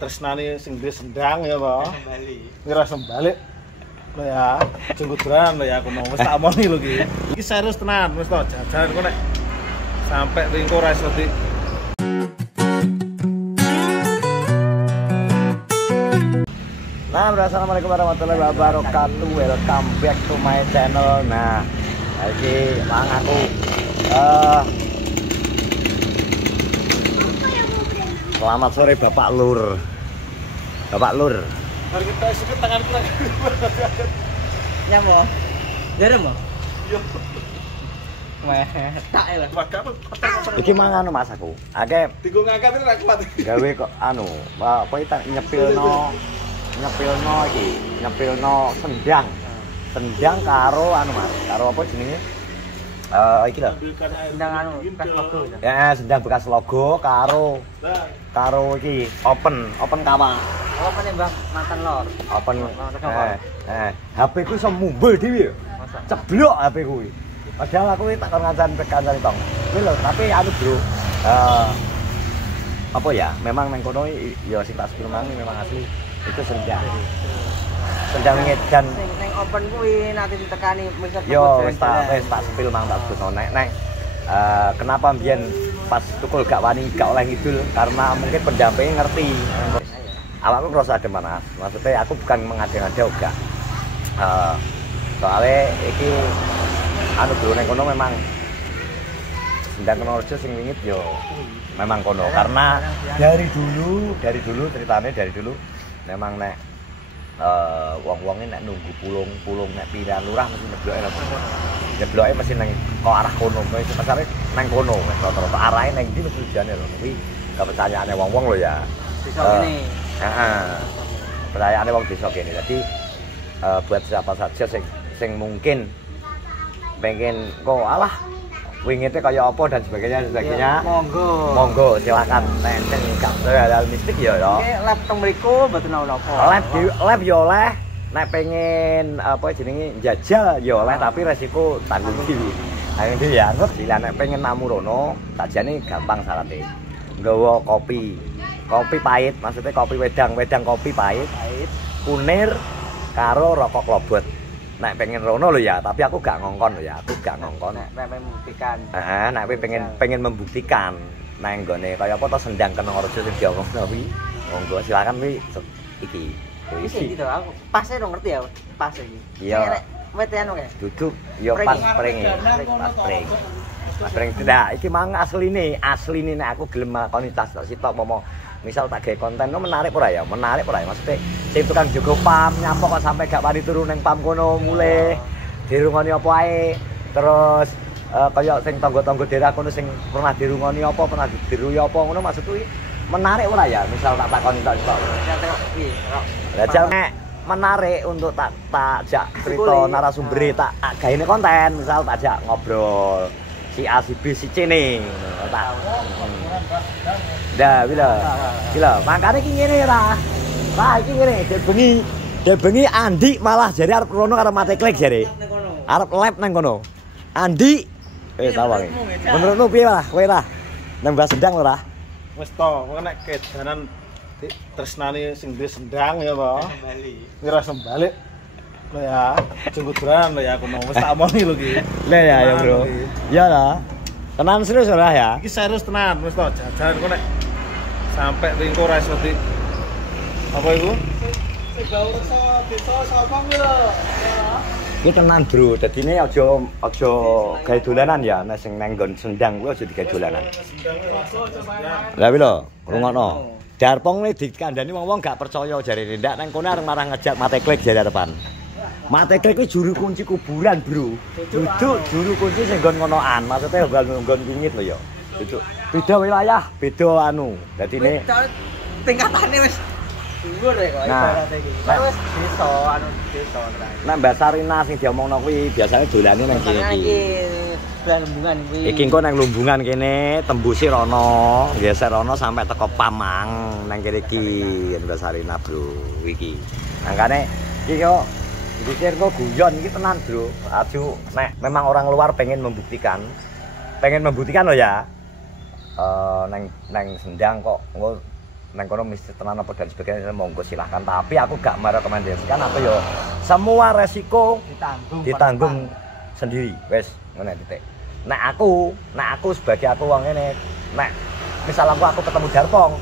tresnane sing duwe sendang ya apa? Ngira sembalik. Lho ya, jengguduran lho ya aku mau wis tak omoni lho iki. Iki serius tenan wis to, jajan kok nek sampai ringko ra iso di. Nah, assalamualaikum warahmatullahi wabarakatuh. Welcome back to my channel. Nah, iki mang aku selamat sore Bapak Lur. Bapak Lur. Mari kita sikit tangan kita. Nyambo. Derem, Bang. Yo. Wah, tak ya lah. Iki mangan Mas aku. Akeh Digo ngangkat ora kuat. gawe kok anu, apa iki nyepilno sendang. Sendang karo anu Mas, karo apa jenenge? Iki lho. Sendang anu, bekas logo. Ya, sendang bekas logo karo iki open kawah. Apa nih, Bang? Mantan lor. Open HP ku iso mumbul dhewe ya. Ceblok HP kuwi. Padahal aku tak kon ngancani tong. Kuwi lho, tapi anu bro. Apa ya? Memang nang kono ya sing tak sepil mang memang asli itu sendang. Sendang ngedan. Ning open kuwi nanti ditekani misal Yo wis tak sepil mang tak terus nek kenapa mbiyen pas tukul gak wani gak oleh ngidul karena mungkin pendampingnya ngerti. Awakku ngerasa ada Mas. Maksudnya aku bukan mengada-ngada enggak. Soalnya iki anu bro ning kono memang sendang Kenorejo sing wingit yo memang kono karena dari dulu ceritanya dari dulu memang nek wong-wonge nek nunggu pulung nek pilihan lurah mesti nyebloke mesti nang kok arah kono wis pasare nang kono wis rata-rata arahe nang ndi mesti jane lho kuwi kepercayaane wong-wong lho ya. Desa kene. Heeh. Kepercayaane wong desa kene. Jadi buat siapa saja sing mungkin pengen kok alah wingitnya kayak apa dan sebagainya monggo silakan nek gak hal mistik ya Oke, lab teng mriku mboten napa. lab ya oleh nek pengen apa jenenge njajal ya oleh tapi resiko tanggung dhewe. Ayo dhewe ya anggap nek pengen namu rono sakjane gampang syaratnya. Nggawa kopi pahit maksudnya kopi wedang kopi pahit kunir karo rokok klobot. Nek pengen rono lho ya, tapi aku gak ngongkon lho ya, Nek membuktikan. Heeh, nek pengen membuktikan nang nggone kaya apa to sendang Kenorejo sing diomongno kuwi. Monggo silakan kuwi iki. Wis gitu aku pas e dong ngerti ya, pas iki. Iya. Wet anu kae. Duduk ya pas pring. Mas pring tidak iki mang asline nek aku gelem lakoni tas sitok momo misal tak gawe konten no menarik ora ya maksudnya sing tukang jogo pam nyapa kok sampai gak wani turu ning pam kono mulih dirungoni apa ae terus kaya sing tangga-tangga daerah kono sing pernah dirungoni apa pernah diruyi apa ngono maksud kuwi menarik ora ya misal tak takoni tok lah nek menarik untuk tak jak cerita narasumber tak gaene konten misal tak jak ngobrol si A si B si C nih tak dah bila makanya iki ngene ra iki ngene dia bengi Andi malah jare arep rono karo mate klik jare arep lab nang kono Andi tawang menurutmu piye lah kowe lah nembah sendang ora Wis to, kok nek kedanan tresnane sing duwe sendang ya apa? Ngira sembalik. Lho ya, jengguduran lho ya aku mau wis tak omoni lho iki. Lah ya bro. Iya lah. Tenan serius ora ya? Iki serius tenan wis to, jajan kok nek sampai ringko ra iso di. Apa iku? Sing gawe rasa desa Sabang lho. Iki tenan bro, dadine aja gawe dolanan ya, nek sing nang nggon sendang kuwi aja digawe dolanan. Lah piye lho, rungokno. Darpong ne dikandani wong-wong gak percaya jarene ndak nang kono arep marah ngejak mate klik jare depan. Mate klik kuwi juru kunci kuburan, Bro. Duduk juru kunci sing nggon ngonoan, maksudnya nggon wingit lho ya. Duduk. Beda wilayah, beda anu. Dadine tingkatane wis dhuwur ya kok ibarat iki. Wis desa anu desa tenan. Nek Mbak Sarina sing diomongno kuwi biasane dolane nang kene iki. Lumbungan kuwi. Iki engko nang lumbungan kene tembusi rono, geser rono sampai teko Pamang nang kene iki Mbak Sarina, Bro. Iki. Mangkane iki yo dikir kok guyon iki tenan, Bro. Aju nek memang orang luar pengen membuktikan loh ya. Nang sendang kok nang kono mesti tenan apa dan sebagainya monggo silahkan, tapi aku gak merekomendasikan apa yo semua resiko ditanggung sendiri wes ngene titik. Nek aku sebagai aku wong ngene, nek misal aku ketemu Darpong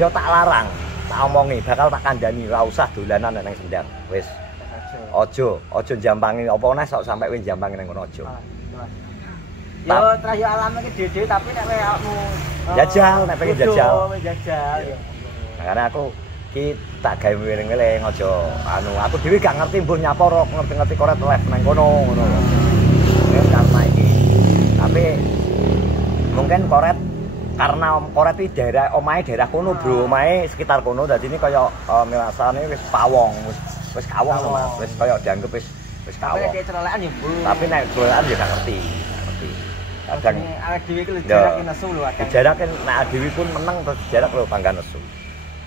yo tak larang, tak omongi bakal tak kandhani ora usah dolanan nang Sendang wis ojo jampangi apa neh sok sampai kowe jampangi nang kono ojo. Yo trayo alam iki dhewe tapi nek awakmu jajal nek pengen jajal. Ya. Makanya aku ki tak gawe wiling-wiling aja aku dhewe gak ngerti mbuh nyapa ngerti koret live nang kono ngono. Karena iki. Tapi mungkin karena koret iki daerah omahe daerah kono, Bro. Omahe sekitar kono dadi ini kaya milasane wis pawong, wis kawong Mas. Wis kaya dianggep wis kawong. Tapi nek celolekan yo, Bro. Tapi nek celolekan yo gak ngerti. Kadang awake dhewe iki lho jarak nesu lho kadang. Jarak nek dhewe pun meneng terus jarak lho tangga nesu.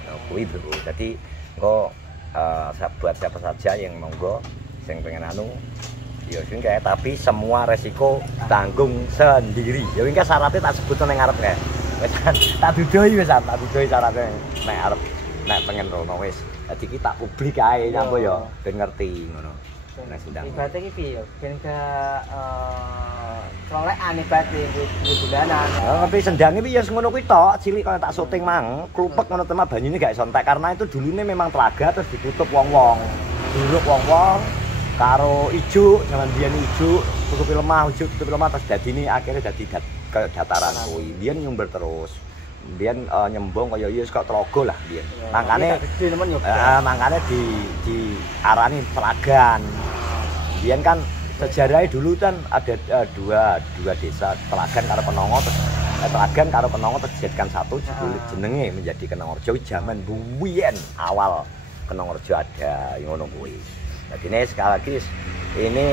Nah, kuwi Bro. Jadi engko buat siapa saja yang monggo sing pengen ya sing kae tapi semua resiko tanggung sendiri. Ya wingke syaratnya tak sebut nang ngarep kae. Wis tak dudohi wis tak dudohi syaratnya nek arep nek pengen rono wis. Dadi ki tak publik ae nyampo ya ben ngerti ngono. Nek Sendang. Ibate iki piye yo? Ben gak trolekan ibate di bulanan. Tapi Sendang iki ya ngono kuwi tok, cilik kaya tak syuting mang, klupek ngono tema banyune gak iso entek karena itu dulune memang telaga terus ditutup wong-wong. Dulu wong-wong karo ijo, jaman biyen ijo, tutupi lemah, ijo tutupi lemah terus dadine akhirnya dadi kaya dataran kuwi. Biyen nyumber terus. Biyen nyembong kaya ya kok telaga lah biyen. Mangkane di arani Telagan. Biyen kan sejarahnya dulu kan ada dua desa Telagan karo Penongo terus Telagan karo Penongo terus dijadikan satu jenenge menjadi Kenongorjo zaman biyen awal Kenongorjo ada ngono kuwi. Jadi ini sekali lagi ini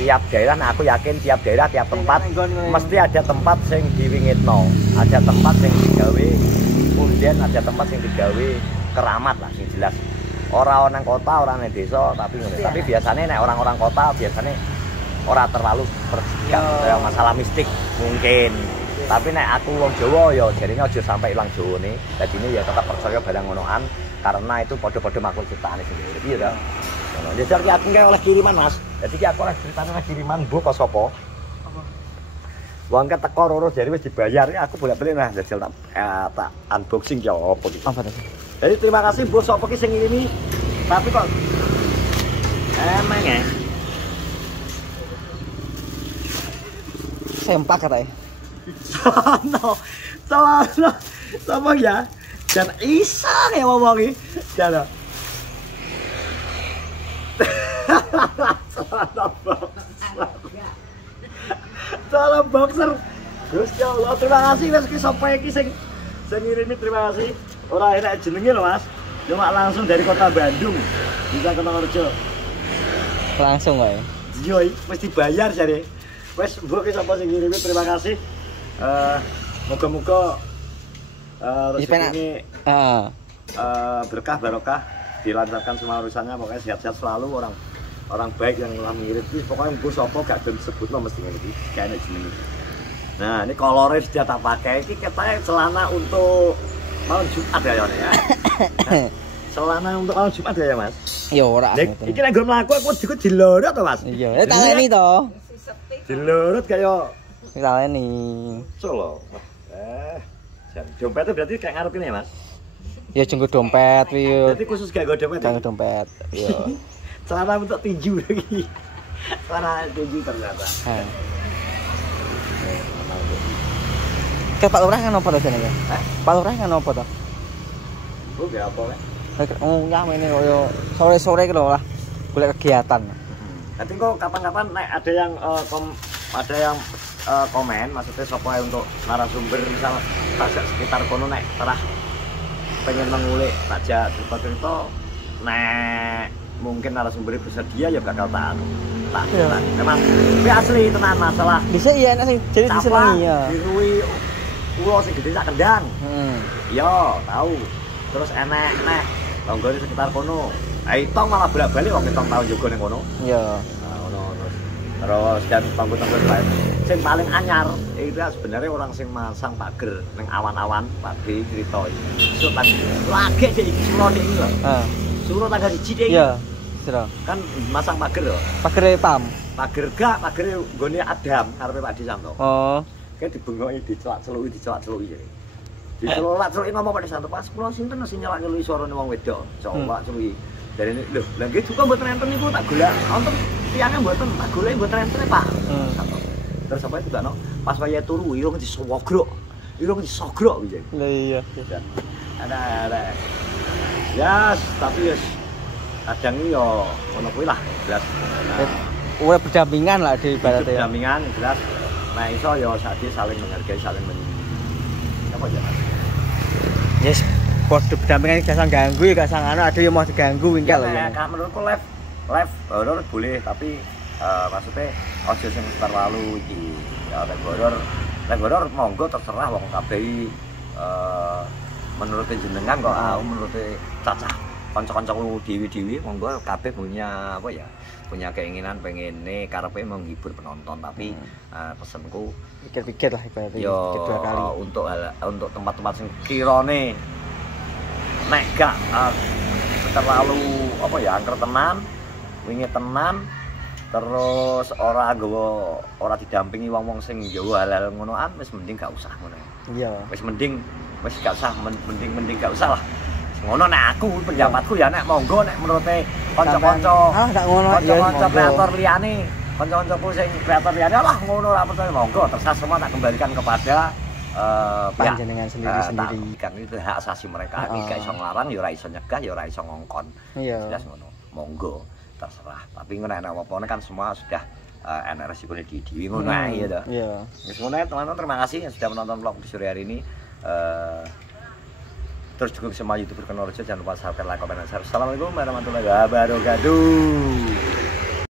tiap daerah, nah aku yakin tiap daerah, tiap tempat mesti ada tempat yang diwingitno, ada tempat yang digawe punden, ada tempat yang digawe keramat lah, yang jelas. Orang nang kota, orang nang desa, tapi tapi biasanya nek orang-orang kota biasanya orang terlalu bersikap kayak masalah mistik mungkin. Tapi nek aku wong Jawa ya jadinya aja sampai ilang Jawa nih. Jadi ini ya tetap percaya barang ngonoan karena itu podo-podo makhluk ciptaan sendiri. Jadi ya. Jadi aku nggak oleh kiriman Mas. Jadi aku oleh ceritanya kiriman bu kok sopo. Wong ket teko loro jare wis dibayar. Aku bolak-balik nah jajal tak unboxing ya apa iki. Apa tadi? Jadi terima kasih Bu sopo ki sing ngirimi. Tapi kok emang ya. Sempak katanya. Sono. Sama ya. Dan isa kayak ngomong iki. Jalo. Salam boxer. Gusti Allah, terima kasih wis ki sapa iki sing ngirimi, terima kasih. Ora enak jenenge lho Mas. Cuma langsung dari kota Bandung bisa ke Kenongorjo. Langsung wae. Iya, wis dibayar jare. Wis mbok ki sapa sing ngirimi, terima kasih. Moga-moga rezeki berkah barokah, dilancarkan semua urusannya, pokoknya sehat-sehat selalu orang baik yang ngirim iki pokoknya mbok sapa gak ben sebutno mesti ngene iki kayane jenenge. Nah, ini kolornya sudah tak pakai. Ini katanya celana untuk malam Jumat ya ya. Celana untuk malam Jumat ya Mas. Iya ora. Iki nek nggon mlaku aku juga dilorot to Mas. Iya, taleni to. Dilorot kaya taleni. Solo. Dompetnya berarti kayak ngarep ini ya Mas? Ya jenggo dompet piye. Berarti khusus gak nggo dompet. Jenggo dompet. Iya. Celana untuk tinju lagi. Celana tinju ternyata. Ke Pak Lurah kan apa to jenenge? Pak Lurah kan apa to? Bu ya apa wek? Nyam ini koyo sore-sore iki lho lah. Golek kegiatan. Nanti kok kapan-kapan nek ada yang komen maksudnya sapa untuk narasumber misal tajak sekitar kono nek terah pengen mengulik tajak cerita-cerita nek mungkin narasumber bersedia ya bakal tak memang tapi asli tenan masalah bisa iya enak sing jadi disenengi ya diruwi ulo sing gede sak kendang iya tahu terus enek nek longgone sekitar kono Aitong malah bolak-balik wong Aitong tau njogo ning kono iya ngono terus dan tanggut-tanggut lain sing paling anyar itu sebenarnya orang sing masang pager ning awan-awan pagi cerita iki. Lagi dek iki suruh dek iki lho. Suruh tanggal 1 dek. Iya. Sira. Kan masang pager lho. Pagere pam. Pager gak, pagere nggone Adam karepe Pak Disanto. Oh. Kayak dibengoki dicelak-celuki. Dicelak-celuki ngomong Pak Disanto, "Pas kula sinten sing nyelak-nyelui suarane wong wedok." Celak-celuki. Dari ini, lho, lah nggih juga mboten enten niku tak golek. Wonten tiyangnya mboten, tak golek mboten enten Pak. Terus sampai juga no, pas waya turu irung disogrok. Irung disogrok piye. Lah iya. Ada. Ya, tapi wis kadang yo ngono kuwi lah, jelas. Udah berdampingan lah di ibaratnya. Berdampingan jelas. Nah, iso yo saling menghargai, saling apa ya? Yes, podo berdampingan gak sang ganggu ya gak sang ada yang mau diganggu wingkel lho. Ya, menurutku live horor boleh, tapi maksudnya ojo sing terlalu iki. Ya live horor monggo terserah wong kabeh menurut jenengan kok menurut cacah kanca-kancaku dewi-dewi monggo kabeh punya apa ya? Punya keinginan pengen karepe menghibur penonton, tapi pesenku pikir-pikir lah ibaratnya kedua kali untuk tempat-tempat sing kirane nek gak terlalu apa ya angker tenan wingi tenan terus ora didampingi wong-wong sing nggawa hal-hal ngonoan wis mending gak usah ngono. Iya. Wis gak usah mending gak usah lah. Ngono nek aku pendapatku ya nek monggo nek menurute kanca-kanca. Gak ngono ya. Kanca kreator liyane, kanca-kancaku sing kreator liyane lah ngono ora percaya monggo terserah semua tak kembalikan kepada panjenengan sendiri-sendiri. Kan itu hak asasi mereka. Iki gak iso nglarang ya ora iso nyegah ya ora iso ngongkon. Iya. Jelas ngono. Monggo terserah. Tapi ngono nek apa-apa kan semua sudah enak resikone di ngono ae ya to. Iya. Wis ngono ya teman-teman, terima kasih yang sudah menonton vlog di sore hari ini. Terus dukung semua YouTuber Kenorejo, jangan lupa subscribe, like, komen, dan share. Assalamualaikum warahmatullahi wabarakatuh.